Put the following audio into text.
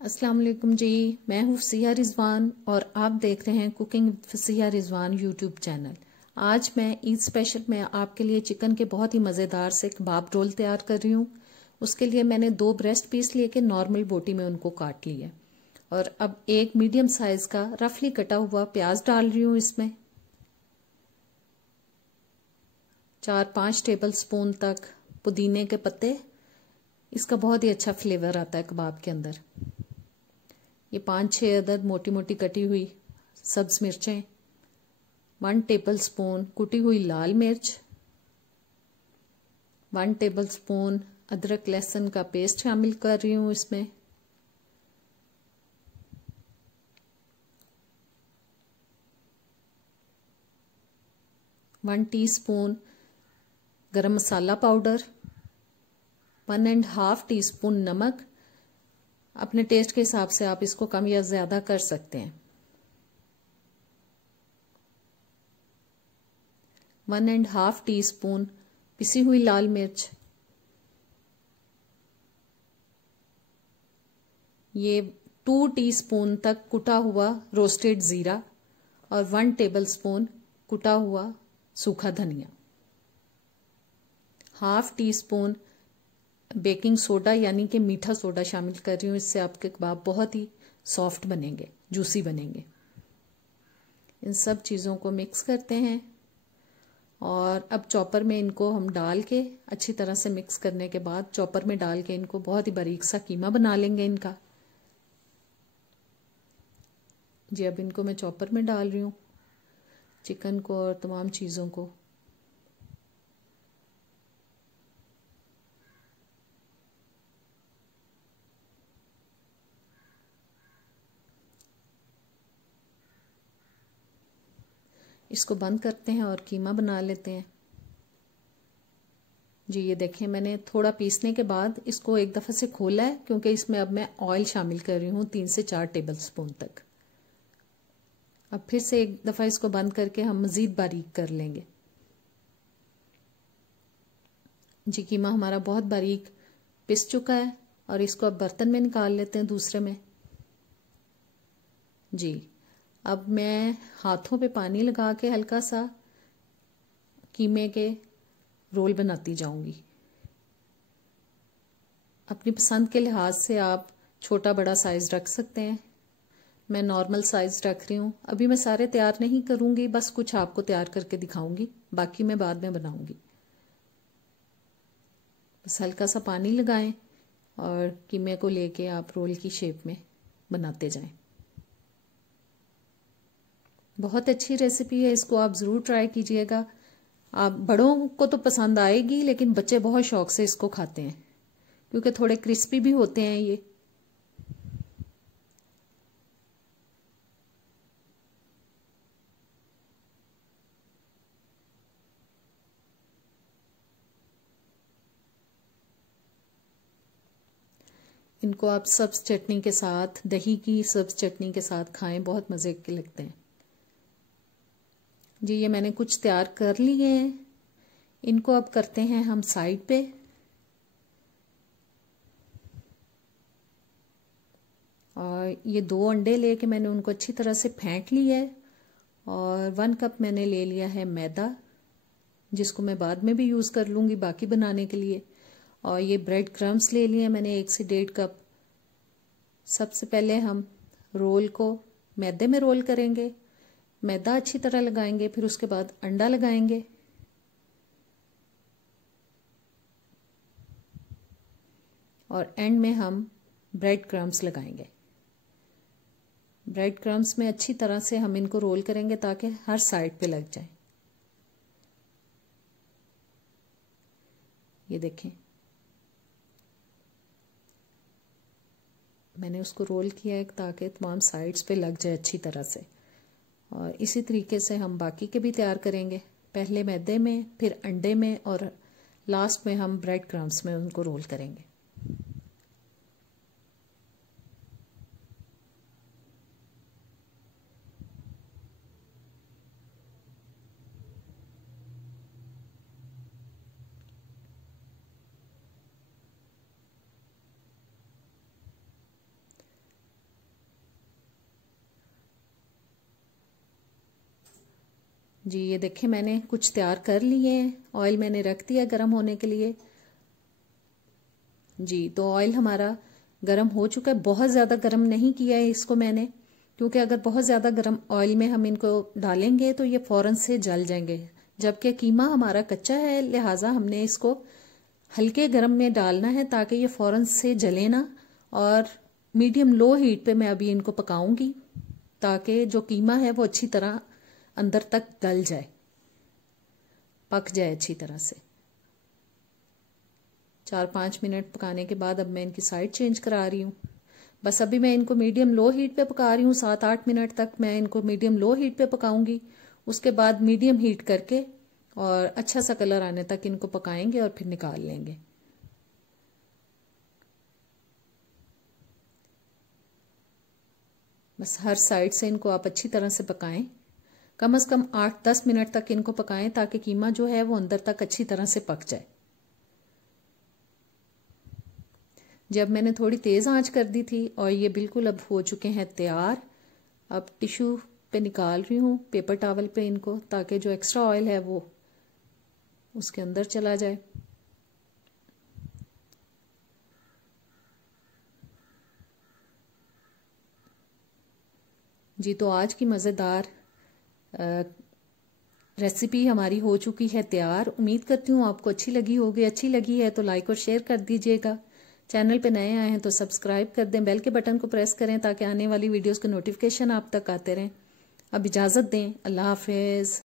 अस्सलाम वालेकुम जी। मैं हूँ फसिया रिजवान और आप देख रहे हैं cooking with Fasiya Rizwan YouTube channel. आज मैं ईद स्पेशल में आपके लिए चिकन के बहुत ही मज़ेदार से कबाब रोल तैयार कर रही हूँ। उसके लिए मैंने 2 ब्रेस्ट पीस लिए के नॉर्मल बोटी में उनको काट लिया और अब एक मीडियम साइज का रफली कटा हुआ प्याज डाल रही हूँ। इसमें 4-5 टेबल स्पून तक पुदीने के पत्ते, इसका बहुत ही अच्छा फ्लेवर आता है कबाब के अंदर। ये 5-6 अदद मोटी मोटी कटी हुई सब्ज मिर्चें, 1 टेबल स्पून कुटी हुई लाल मिर्च, 1 टेबल स्पून अदरक लहसुन का पेस्ट शामिल कर रही हूँ इसमें। वन टीस्पून गरम मसाला पाउडर, 1.5 टीस्पून नमक। अपने टेस्ट के हिसाब से आप इसको कम या ज्यादा कर सकते हैं। 1.5 टीस्पून पिसी हुई लाल मिर्च, ये 2 टीस्पून तक कुटा हुआ रोस्टेड जीरा और 1 टेबल स्पून कुटा हुआ सूखा धनिया, 1/2 टीस्पून बेकिंग सोडा यानी कि मीठा सोडा शामिल कर रही हूँ। इससे आपके कबाब बहुत ही सॉफ्ट बनेंगे, जूसी बनेंगे। इन सब चीज़ों को मिक्स करते हैं और अब चॉपर में इनको हम डाल के अच्छी तरह से मिक्स करने के बाद चॉपर में डाल के इनको बहुत ही बारीक सा कीमा बना लेंगे इनका। जी अब इनको मैं चॉपर में डाल रही हूँ, चिकन को और तमाम चीज़ों को। इसको बंद करते हैं और कीमा बना लेते हैं। जी ये देखें, मैंने थोड़ा पीसने के बाद इसको एक दफ़ा से खोला है क्योंकि इसमें अब मैं ऑयल शामिल कर रही हूँ 3 से 4 टेबल स्पून तक। अब फिर से एक दफ़ा इसको बंद करके हम मज़ीद बारीक कर लेंगे। जी कीमा हमारा बहुत बारीक पिस चुका है और इसको अब बर्तन में निकाल लेते हैं दूसरे में। जी अब मैं हाथों पे पानी लगा के हल्का सा कीमे के रोल बनाती जाऊंगी। अपनी पसंद के लिहाज से आप छोटा बड़ा साइज रख सकते हैं। मैं नॉर्मल साइज रख रही हूँ। अभी मैं सारे तैयार नहीं करूंगी, बस कुछ आपको तैयार करके दिखाऊंगी, बाकी मैं बाद में बनाऊंगी। बस हल्का सा पानी लगाएं और कीमे को लेके आप रोल की शेप में बनाते जाएं। बहुत अच्छी रेसिपी है, इसको आप ज़रूर ट्राई कीजिएगा। आप बड़ों को तो पसंद आएगी, लेकिन बच्चे बहुत शौक से इसको खाते हैं क्योंकि थोड़े क्रिस्पी भी होते हैं ये। इनको आप सब्ज चटनी के साथ, दही की सब्ज चटनी के साथ खाएं, बहुत मज़े के लगते हैं। जी ये मैंने कुछ तैयार कर लिए हैं, इनको अब करते हैं हम साइड पे। और ये 2 अंडे लेके मैंने उनको अच्छी तरह से फेंट लिया है और 1 कप मैंने ले लिया है मैदा, जिसको मैं बाद में भी यूज़ कर लूँगी बाकी बनाने के लिए। और ये ब्रेड क्रम्स ले लिए मैंने 1 से 1.5 कप। सबसे पहले हम रोल को मैदे में रोल करेंगे, मैदा अच्छी तरह लगाएंगे, फिर उसके बाद अंडा लगाएंगे और एंड में हम ब्रेड क्रम्स लगाएंगे। ब्रेड क्रम्स में अच्छी तरह से हम इनको रोल करेंगे ताकि हर साइड पे लग जाए। ये देखें, मैंने उसको रोल किया है ताकि तमाम साइड्स पे लग जाए अच्छी तरह से। और इसी तरीके से हम बाकी के भी तैयार करेंगे, पहले मैदे में, फिर अंडे में और लास्ट में हम ब्रेड क्रम्स में उनको रोल करेंगे। जी ये देखें मैंने कुछ तैयार कर लिए हैं। ऑयल मैंने रख दिया गर्म होने के लिए। जी तो ऑयल हमारा गर्म हो चुका है। बहुत ज़्यादा गर्म नहीं किया है इसको मैंने, क्योंकि अगर बहुत ज़्यादा गर्म ऑयल में हम इनको डालेंगे तो ये फ़ौरन से जल जाएंगे, जबकि कीमा हमारा कच्चा है, लिहाजा हमने इसको हल्के गर्म में डालना है ताकि ये फ़ौरन से जले ना। और मीडियम लो हीट पे मैं अभी इनको पकाऊंगी ताकि जो कीमा है वो अच्छी तरह अंदर तक गल जाए, पक जाए अच्छी तरह से। 4-5 मिनट पकाने के बाद अब मैं इनकी साइड चेंज करा रही हूँ। बस अभी मैं इनको मीडियम लो हीट पे पका रही हूँ। 7-8 मिनट तक मैं इनको मीडियम लो हीट पे पकाऊंगी। उसके बाद मीडियम हीट करके और अच्छा सा कलर आने तक इनको पकाएंगे और फिर निकाल लेंगे। बस हर साइड से इनको आप अच्छी तरह से पकाएं। कम से कम 8-10 मिनट तक इनको पकाएं ताकि कीमा जो है वो अंदर तक अच्छी तरह से पक जाए। जब मैंने थोड़ी तेज़ आंच कर दी थी और ये बिल्कुल अब हो चुके हैं तैयार। अब टिश्यू पे निकाल रही हूँ, पेपर टॉवल पे इनको, ताकि जो एक्स्ट्रा ऑयल है वो उसके अंदर चला जाए। जी तो आज की मज़ेदार रेसिपी हमारी हो चुकी है तैयार। उम्मीद करती हूँ आपको अच्छी लगी होगी। अच्छी लगी है तो लाइक और शेयर कर दीजिएगा। चैनल पे नए आए हैं तो सब्सक्राइब कर दें, बेल के बटन को प्रेस करें ताकि आने वाली वीडियोस के नोटिफिकेशन आप तक आते रहें। अब इजाज़त दें, अल्लाह हाफिज़।